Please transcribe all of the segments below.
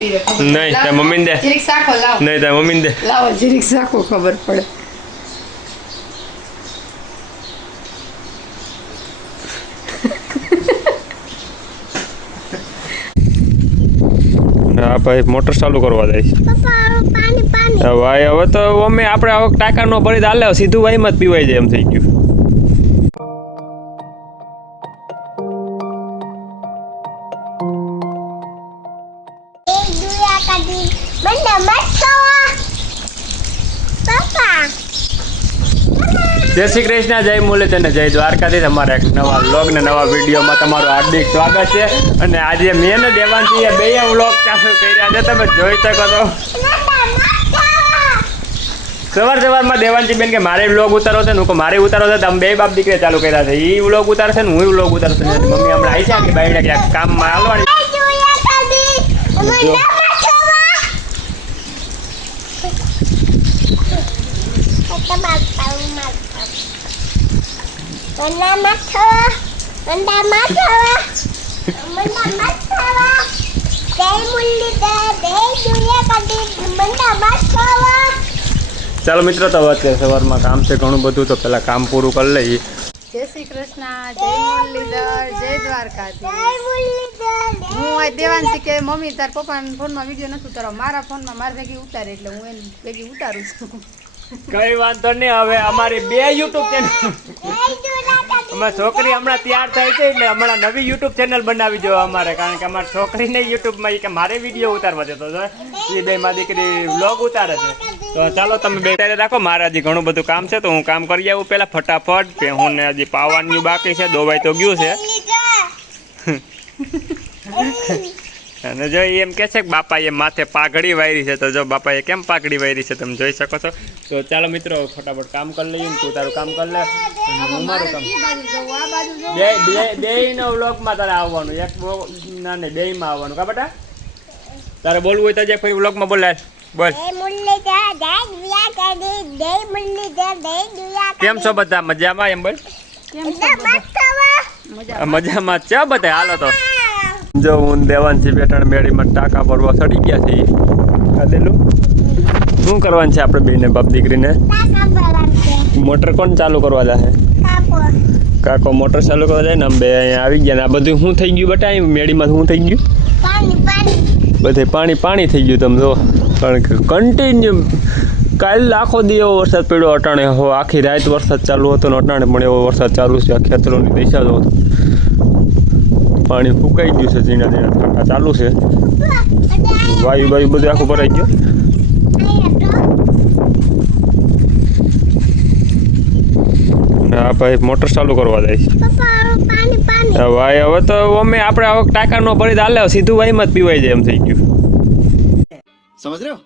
नहीं ते मम्मी दे जीरिक साखो लाओ नहीं ते मम्मी दे लाओ जीरिक साखो खबर पड़े हाँ भाई मोटर चालू करवा दे भाई हवे तो अमे आपणे आवक टाका नो भरी हाले सीधું ભાઈ મત પીવાઈ જાય એમ થઈ ગયું जय श्री कृष्ण जय मुरलीधर ने जय द्वारकाधीश हमारा एक नवा व्लॉग ने नवा वीडियो में तमाરું हार्दिक स्वागत है અને આજે મેં ને દેવાંશીએ બેય વ્લોગ ચાલુ કર્યા છે તમે જોઈ શકો છો સવાર દેવાંશી બેન કે મારે વ્લોગ ઉતારો છે ને મારે ઉતારો છે તમે બે બાપ દીકરે ચાલુ કર્યા છે ઈ વ્લોગ ઉતારે છે ને હું વ્લોગ ઉતારું છું મમ્મી હમણાં આવી છે કે બાયડા કે કામ માં હાલવાની चलो मित्रों तो सवार में काम से घणुं बधुं तो पहला काम पूरुं कर लईए। जय श्री कृष्ण जय मुरलीधर जय द्वारकाधीश हूँ आज देवांशी के मम्मी तार पप्पा फोन में वीडियो नहीं उतारो मारा फोन में मार भेगी उतारे એટલે હું એને ભેગી ઉતારું છું कई वांधो नहीं हवे अमारी बे यूट्यूब चैनल अमारी छोकरी हमणां तैयार थाय छे એટલે हमणां नवी यूट्यूब चैनल बनावी जो अमारे कारण के अमारी छोकरी ने यूट्यूब में के मारे वीडियो उतारवा देतो छे ई बे मां दीकरी व्लॉग उतारे छे तो चलो तमे बे तारे राखो मारे हजी घणुं बधुं काम छे तो हूँ काम करी आવું पहेला फटाफट के हूँ ने हजी पावानुं बाकी छे दोवाई तो गयुं छे અને જો એમ કહે છે કે બાપાએ માથે પાઘડી વાયરી છે તો જો બાપાએ કેમ પાઘડી વાયરી છે તમે જોઈ શકો છો તો ચાલો મિત્રો ફટાફટ કામ કરી લઈએ તું તારું કામ કરી લે હું મારું કામ બેયનો વ્લોગમાં તારે આવવાનું એક ના ને બેયમાં આવવાનું કા બેટા તારે બોલવું હોય તો જે ફરી વ્લોગમાં બોલ બોલ કેમ છો બધા મજામાં એમ બોલ મજામાં છે બધા હાલો તો जो हूँ देवांशी बेटा मेड़ी में टाका भरवा सड़ी गया छे कादेलू शू करवानुं छे आपणे बेने बाप दीकरी ने मोटर कोण चालू करवा जाए काको मोटर चालू करवा जाए ने बे अहीं आवी गया ने आ बधुं शुं थई गयुं बेटा अहीं मेड़ी में शुं थई गयुं बधे पाणी पाणी थई गयुं तमे जो कारण के कन्टिन्यू काल आखो दी एवो वरसाद पड्यो अटाणे हो आखी रात वरसाद चालू हतो ने अटाणे पण एवो वरसाद चालू छे खेतरोनी दिशा जो पानी फूकाई गયું છે ઝીણા ઝીણા ટાંકા ચાલુ છે વાયુ વાયુ બધું આખું ભરાઈ ગયું હા ભાઈ મોટર ચાલુ કરવા જાય છે ભાઈ હવે તો અમે આપણે આવક ટાંકા નો ભરી હાલે સીધું વાય માં જ પીવાઈ જાય એમ થઈ ગયું समझ रहे हो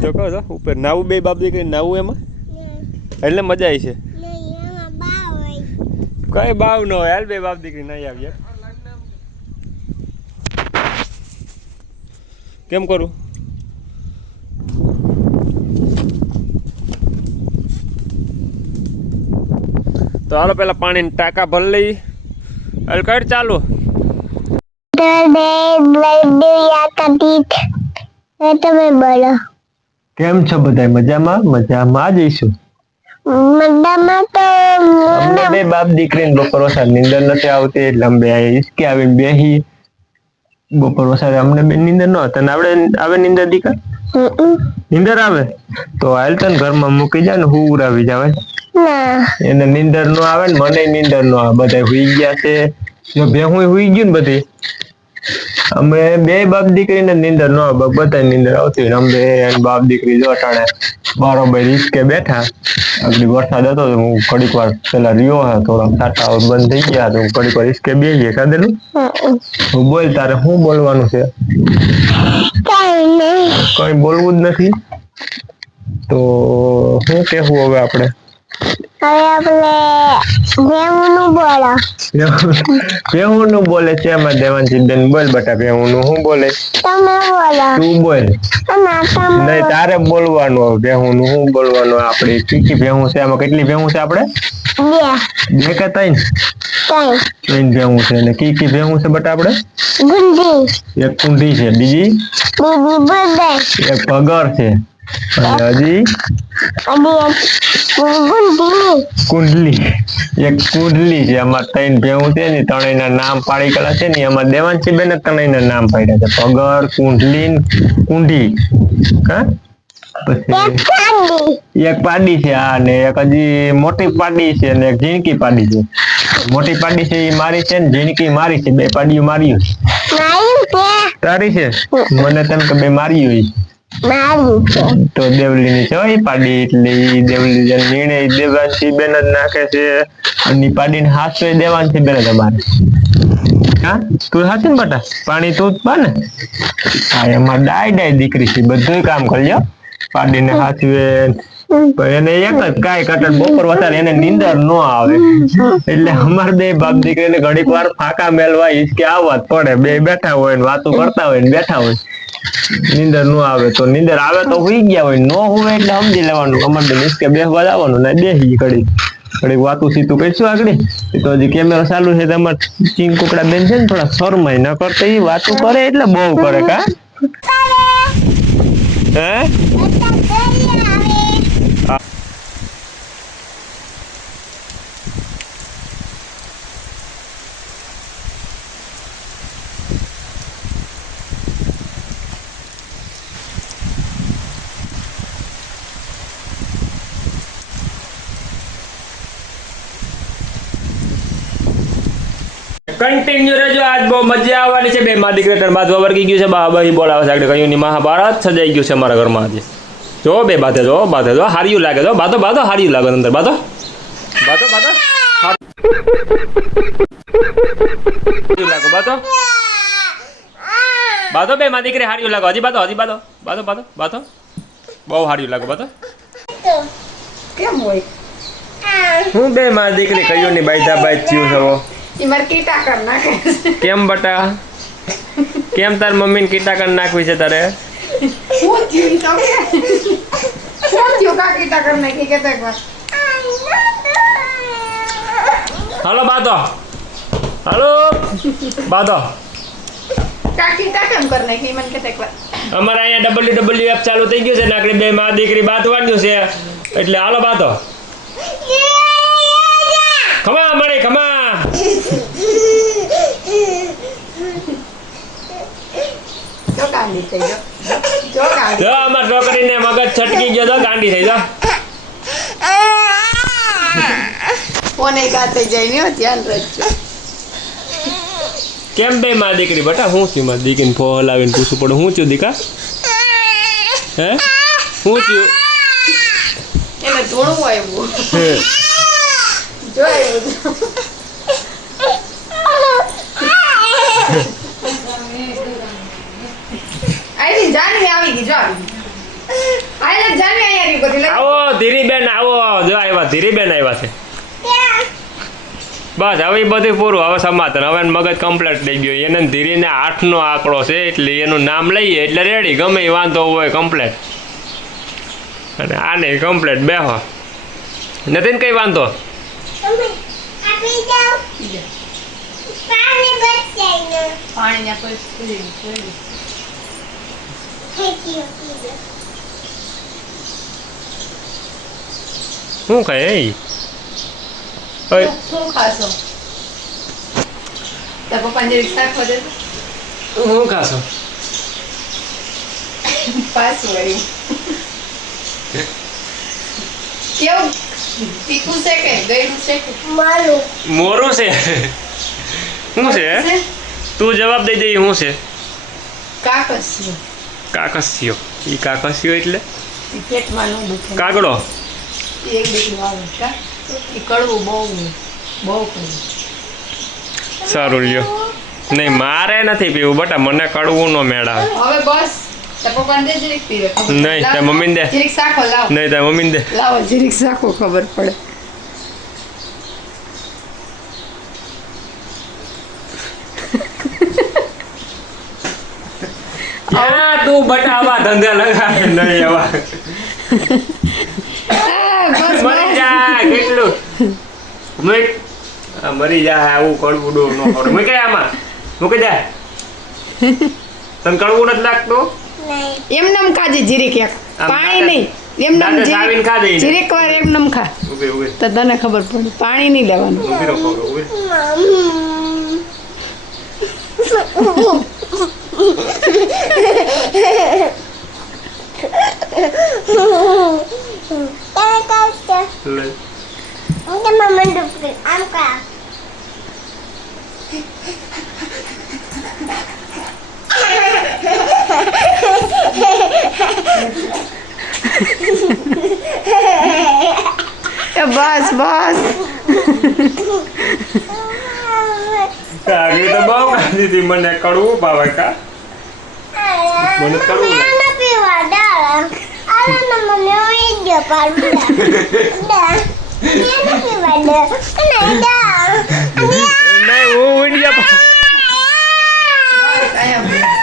તો કહો છો ઉપર નાવું બે બાપ દીકરી નાવું એમાં એટલે મજા આવી છે कई बाव न हो बे बाप दीकरी नहीं आवी केम करूं तो हालो पहला पानी टाका भर लई हल कर चालू केम छो बधाय मजामां मजामां जईशुं अमने बे बाप दीकरी बपोर वसाद नींदर नथी आवती એટલે અમે હિસકે આવીને બેહી બપોર વસાદ અમને બે નીંદર ન હતા ને આપણે આવે નીંદર દીકા નીંદર આવે તો હાલ તને ઘરમાં મૂકી જા ને હુરાવી જાવે ના એને નીંદર ન આવે ને મને નીંદર ન આવે બધા હુઈ ગયા છે જો ભેહું હુઈ ગયું ને બધી અમે બે બાપ દીકરી ને નીંદર ન આવે બધા નીંદર આવતી ને અમે બાપ દીકરી જો અટાણે બરોબર હિસકે બેઠા अगली वरसाद હતો તો હું ઘડીક વાર પેલા रियो હા થોડા સાટા બંધ થઈ ગયા તો ઘડીક વાર હિસકે બેહીએ કાદેલું હું બોલ તારે શું બોલવાનું છે કઈ બોલવું જ નથી તો શું કહેવું હવે આપણે ભેહુનું બોલે છે એમાં દેવાંશી બેન બોલ બેટા ભેહુનું શું બોલે તું બોલ નહીં તારે બોલવાનું ભેહુનું શું બોલવાનું આપણે ચીકી ભેહું છે આમાં કેટલી ભેહું છે આપણે બે કે ત્રણ ભેહું છે અને કી ભેહું છે બટા આપણે એક કુંડી છે બીજી એક પગર છે અને હજી કુંડલી એક કુંડલી છે. આમાં ત્રણ ભેહું છે ને ત્રણેયના નામ પાડી ગયેલા છે ને એમાં દેવાંશી બેન ત્રણેયના નામ પાડ્યા છે પગર કુંડલી કુંડી. હા પછી એક પાડી છે આ ને એક હજી મોટી પાડી છે અને એક ઝીણકી પાડી છે. મોટી પાડી છે એ મારી છે ને ઝીણકી મારી છે. બે પાડીઓ મારી તારી છે મને તેમ કે બે મારી હોય તો દેવલીની છે એ પાડી એટલે ઈ દેવલી નિર્ણય દેવાંશી બેન જ નાખે છે અને પાડીને હાથે દેવાંશી બેન જ અમારે. હા તું હાથી ને બટા પાણી તું જ પા ને. હા એમાં ડાય દીકરી છે બધું કામ કરજો પાડીને હાથવે એને એક જ કાંઈ કટન બપોર વધારે એને નીંદર ન આવે એટલે અમારે બે બાપ દીકરીને ઘડીક વાર ફાંકા મેલવા હિચકે આવવા જ પડે. બે બેઠા હોય ને વાતો કરતા હોય ને બેઠા હોય નીંદર ન આવે તો નીંદર આવે તો હુઈ ગયા હોય ન હોય એટલે સમજી લેવાનું અમારે હિચકે બેસવા જવાનું ને બેસી ઘડીક વાતું સીતું કરીશું આગળ. તો હજી કેમેરો ચાલુ છે તમારે ચીંગ કુકડા બેન છે ને થોડા શરમાય ન કરતા એ વાતું કરે એટલે બહુ કરે કા હે કન્ટિન્યુ રહેજો. આજ બહુ મજા આવવાની છે. બે માં દીકરી ત્રણ બાજુ વર્ગી ગયું છે બાબા બોલાવે છે આગળ કયું ની મહાભારત સજાઈ ગયું છે અમારા ઘરમાં આજે. જો બે બાધે જો હાર્યું લાગે જો બાધો હાર્યું લાગે અંદર બાધો લાગો બાધો બે માં દીકરી હાર્યું લાગો હજી બાધો બહુ હાર્યું લાગો બાધો કેમ હોય હું બે માં દીકરી કયું ની બાઈધા બાઈધ થયું છે ઈમર કીટા કર નાખે કેમ બટા કેમ તાર મમ્મીને કીટા કર નાખવી છે તારે શું થયું કા કીટા કર નાખી કે તક હાલો બાધો કા કીટા કેમ કર નાખી મને કે તક અમારે અહીંયા WWF ચાલુ થઈ ગયું છે ને આપણે બે માં દીકરી બાંધવાનું છે એટલે હાલો બાધો ખમા મળી ખમા જો ગાંડી થઈ જો ગાંડી જો અમાર છોકરીને મગજ છટકી ગયો તો ગાંડી થઈ જા ફોને ગાતે જાય ને ધ્યાન રાખજો. કેમ બે માં દીકરી બટા હું થયું માં દીકરીને ફો હલાવીને પૂછવું પડે હું થયું દીકા હે હું થયું એને ધોણું આવ્યું જો આવ્યું આઈ જાની આવી ગઈ જો આઈ જાની આઈ ગઈ આવો ધીરીબેન આવો જો આવ્યા ધીરીબેન આવ્યા છે બસ હવે એ બધું પૂરું હવે સમાધાન હવે મગજ કમ્પ્લીટ થઈ ગયો એને ધીરીને 8નો આંકડો છે એટલે એનું નામ લઈએ એટલે રેડી ગમે એ વાંધો હોય કમ્પ્લીટ અને આને કમ્પ્લીટ બેહો નથી ને કઈ વાંધો પાણી ના કોઈ શું કહે શું ખાશો તાર પપ્પા જે રિક્ષા ખોદે શું ખાશો પાસ વળી કેવું તીખું છે કે ગળ્યું છે કે મોરું છે શું છે તું જવાબ દઈ દે શું છે કાકસિયો કાકસિયો ઈ કાકસિયો એટલે પેટમાં નું દુખે કાગડો એક બીજું આવે કા એ કડવું બહુ કડવું સારું લ્યો નહીં મારે નથી પીવું બટા મને કડવું નો મેળ આવે હવે બસ તાર પપ્પાને દે જરીક પીવે નહીં તાર મમ્મીને દે જરીક સાખો લાવ નહીં તાર મમ્મીને દે લાવો જરીક સાખો ખબર પડે તું બટા આવા ધંધા લગાડે નહીં આવા મરી જા કેટલું મૂક આ મરી જા આવું કડવું ડો નો કરો મૂકે આમાં મૂકે જા તને કડવું નથી લાગતું એમનેમ ખાજે જીરીક એક પાણી નહીં એમનેમ જીરીક વાર એમનેમ ખા ઉભે ઉભે તો તને ખબર પડે પાણી નહીં લેવાનું ઉભી રહો ઉભે લે બસ બસ કાગી તો બહુ ખાધી હતી મને કડવું ભાવે કા મને કડવું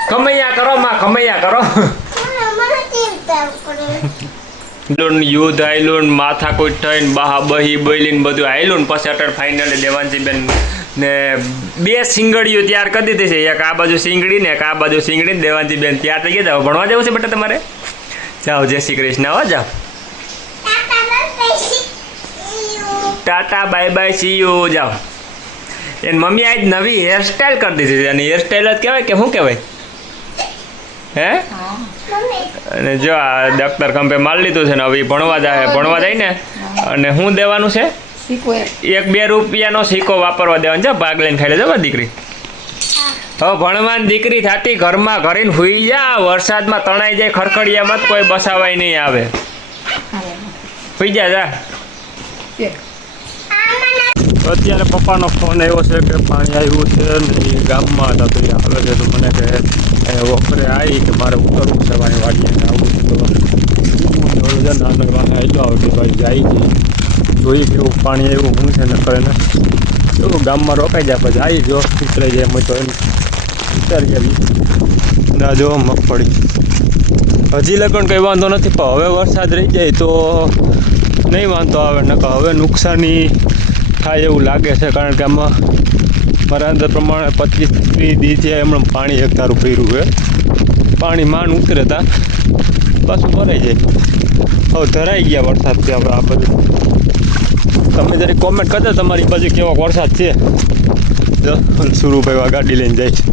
ખમૈયા કરો માં ખમૈયા કરો યુદ્ધ આયલું માથા કોઈ થઈને બહા બહી બોલીને બધું આયલું પછી અટલ ફાઇનલી દેવાંશીબેન ને બે સિંગડીઓ તૈયાર કરી દીધી છે એક આ બાજુ સિંગડી ને એક આ બાજુ સિંગડી ને દેવાંશીબેન તૈયાર થઈ ગયા ભણવા જવું છે બેટા તમારે જાઓ જય શ્રી કૃષ્ણ હો જાઓ Tata bye bye see you જાઓ એની મમ્મી આજ નવી હેરસ્ટાઈલ કરી દીધી છે અને હેરસ્ટાઈલ જ કહેવાય કે શું કહેવાય હે અને જો આ દફતર ખંભે મારી લીધું છે ને હવે ભણવા જાય ને અને શું દેવાનું છે $1-2 રૂપિયાનો સિક્કો વાપરવા દેવાનો છે ભાગ લઈને ખાઈ લેજો દીકરી હવે ભણવાની દીકરી થાતી ઘરમાં ઘરીને હુઈ જા વરસાદમાં તણાઈ જાય ખડખડિયામાં કોઈ બસાવાય નહીં આવે હુઈ જા અત્યારે પપ્પાનો ફોન આવ્યો છે કે પાણી આવ્યું છે ને એ ગામમાં હતા તો આવે છે તો મને કે વખરે આવી કે મારે ઉતરવું છે મારી વાડીએ આવું છે તો નાનો આવ્યો આવે કે ભાઈ જાય છે જોઈએ કેવું પાણી આવ્યું શું છે ને કરે ને એવું ગામમાં રોકાઈ જાય પછી આવી જો ઉતરાઈ જાય એમ તો એમ ઉતારી આવી ના જો મગફળી હજી લગન કંઈ વાંધો નથી પણ હવે વરસાદ રહી જાય તો નહીં વાંધો આવે નકર હવે નુકસાની થાય એવું લાગે છે કારણ કે આમાં મારા અંદર પ્રમાણે 25-30 દી થયા એમણે પાણી એક ધારું ફર્યું છે પાણી માંડ ઉતરે તા પાછું ભરાઈ જાય હવે ધરાઈ ગયા વરસાદથી આપણે આ બધું તમે જરી કોમેન્ટ કરજો તમારી બાજુ કેવો વરસાદ છે જો સુરુભાઈ ગાડી લઈને જાય છે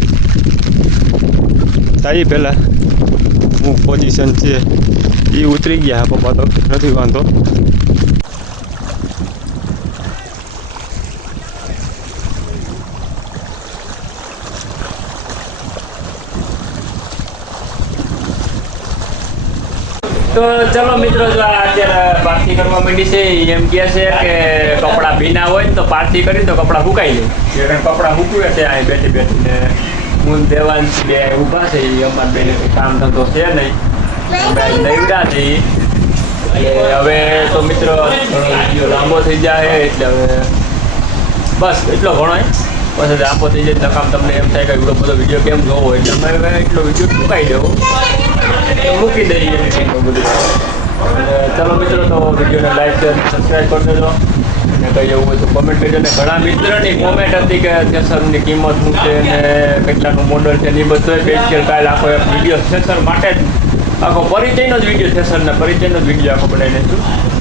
થાય પહેલાં હું પોઝિશન છે એ ઉતરી ગયા પપ્પા તો નથી વાંધો તો ચલો મિત્રો જો અત્યારે પારથી કરવા માંડી છે એમ કહે છે કે કપડાં ભીના હોય ને તો પારથી કરી તો કપડાં સુકાઈ જાય કપડાં સૂકવે છે અહીં બેઠી બેઠીને હું દેવાંશ બે ઊભા છે એ અમારા બેને કામ ધંધો છે નહીં નવડા છે એટલે હવે તો મિત્રો વિડીયો લાંબો થઈ જાય એટલે હવે બસ એટલો ઘણો પછી લાંબો થઈ જાય કામ તમને એમ થાય કે એટલો બધો વિડીયો કેમ જોવો એટલે અમે એટલો વિડીયો સુકાઈ દેવો મૂકી દઈએ બધું ચલો મિત્રો તો વિડીયોને લાઈક શેર સબસ્ક્રાઈબ કરી દેજો અને કંઈ એવું હોય તો કોમેન્ટ કરજો ને ઘણા મિત્રોની કોમેન્ટ હતી કે થેસરની કિંમત શું છે ને કેટલાનું મોડલ છે ને એ બધું સ્પેશિયલ કાલે આખો એક વિડીયો થેસર માટે જ આખો પરિચયનો જ વિડીયો થેસરના પરિચયનો જ વિડીયો આખો બનાવી દઈશું